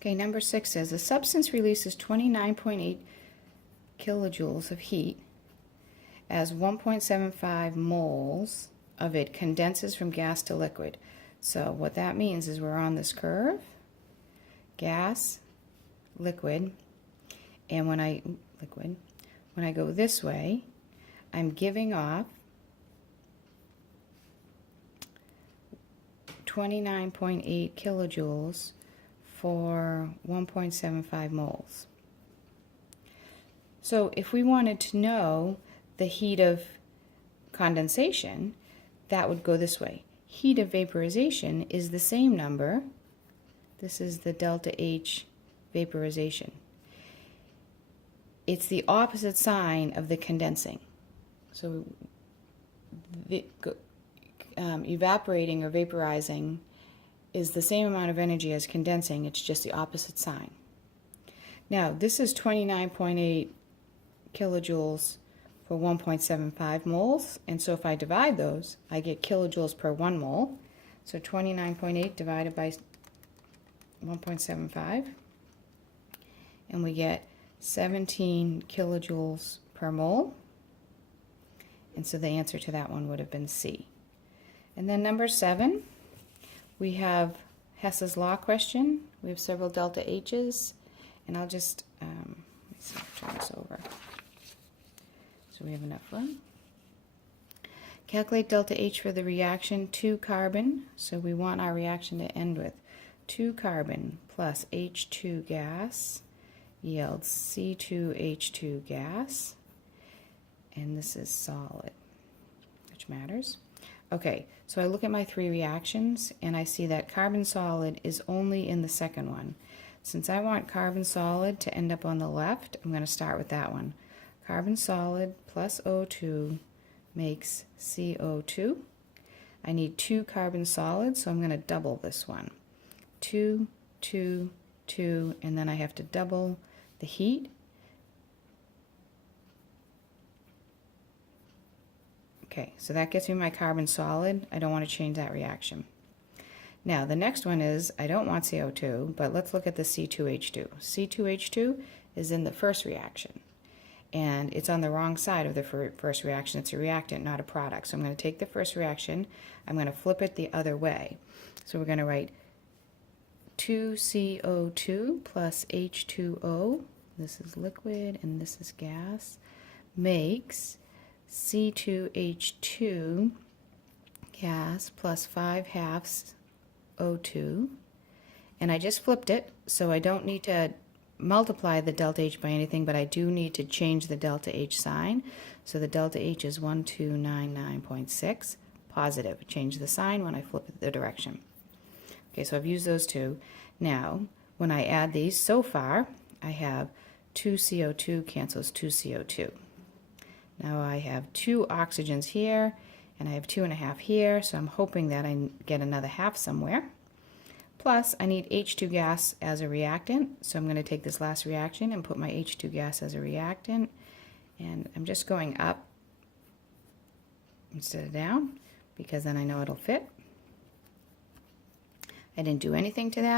Okay, number 6 says a substance releases 29.8 kilojoules of heat as 1.75 moles of it condenses from gas to liquid. So what that means is we're on this curve, gas, liquid, and when I go this way, I'm giving off 29.8 kilojoules for 1.75 moles. So if we wanted to know the heat of condensation, that would go this way. Heat of vaporization is the same number. This is the delta H vaporization. It's the opposite sign of the condensing. So evaporating or vaporizing is the same amount of energy as condensing, it's just the opposite sign. Now, this is 29.8 kilojoules for 1.75 moles, and so if I divide those, I get kilojoules per 1 mole. So 29.8 divided by 1.75, and we get 17 kilojoules per mole, and so the answer to that one would have been C. And then number 7, we have Hess's law question. We have several delta H's, and I'll just let's see, I'll turn this over. So we have enough room. Calculate delta H for the reaction 2 carbon. So we want our reaction to end with 2 carbon plus H2 gas yields C2H2 gas. And this is solid, which matters. Okay, so I look at my 3 reactions and I see that carbon solid is only in the second one. Since I want carbon solid to end up on the left, I'm going to start with that one. Carbon solid plus O2 makes CO2. I need 2 carbon solids, so I'm going to double this one. 2, 2, 2, and then I have to double the heat. Okay, so that gets me my carbon solid. I don't want to change that reaction. Now, the next one is, I don't want CO2, but let's look at the C2H2. C2H2 is in the first reaction, and it's on the wrong side of the first reaction. It's a reactant, not a product. So I'm going to take the first reaction, I'm going to flip it the other way. So we're going to write 2CO2 plus H2O, this is liquid and this is gas, makes C2H2 gas plus 5/2 O2, and I just flipped it, so I don't need to multiply the delta H by anything, but I do need to change the delta H sign. So the delta H is 1299.6 positive. Change the sign when I flip the direction. Okay, so I've used those 2. Now, when I add these, so far, I have 2 CO2 cancels 2 CO2. Now I have 2 oxygens here, and I have 2.5 here, so I'm hoping that I get another half somewhere. Plus, I need H2 gas as a reactant, so I'm going to take this last reaction and put my H2 gas as a reactant, and I'm just going up instead of down, because then I know it'll fit. I didn't do anything to that.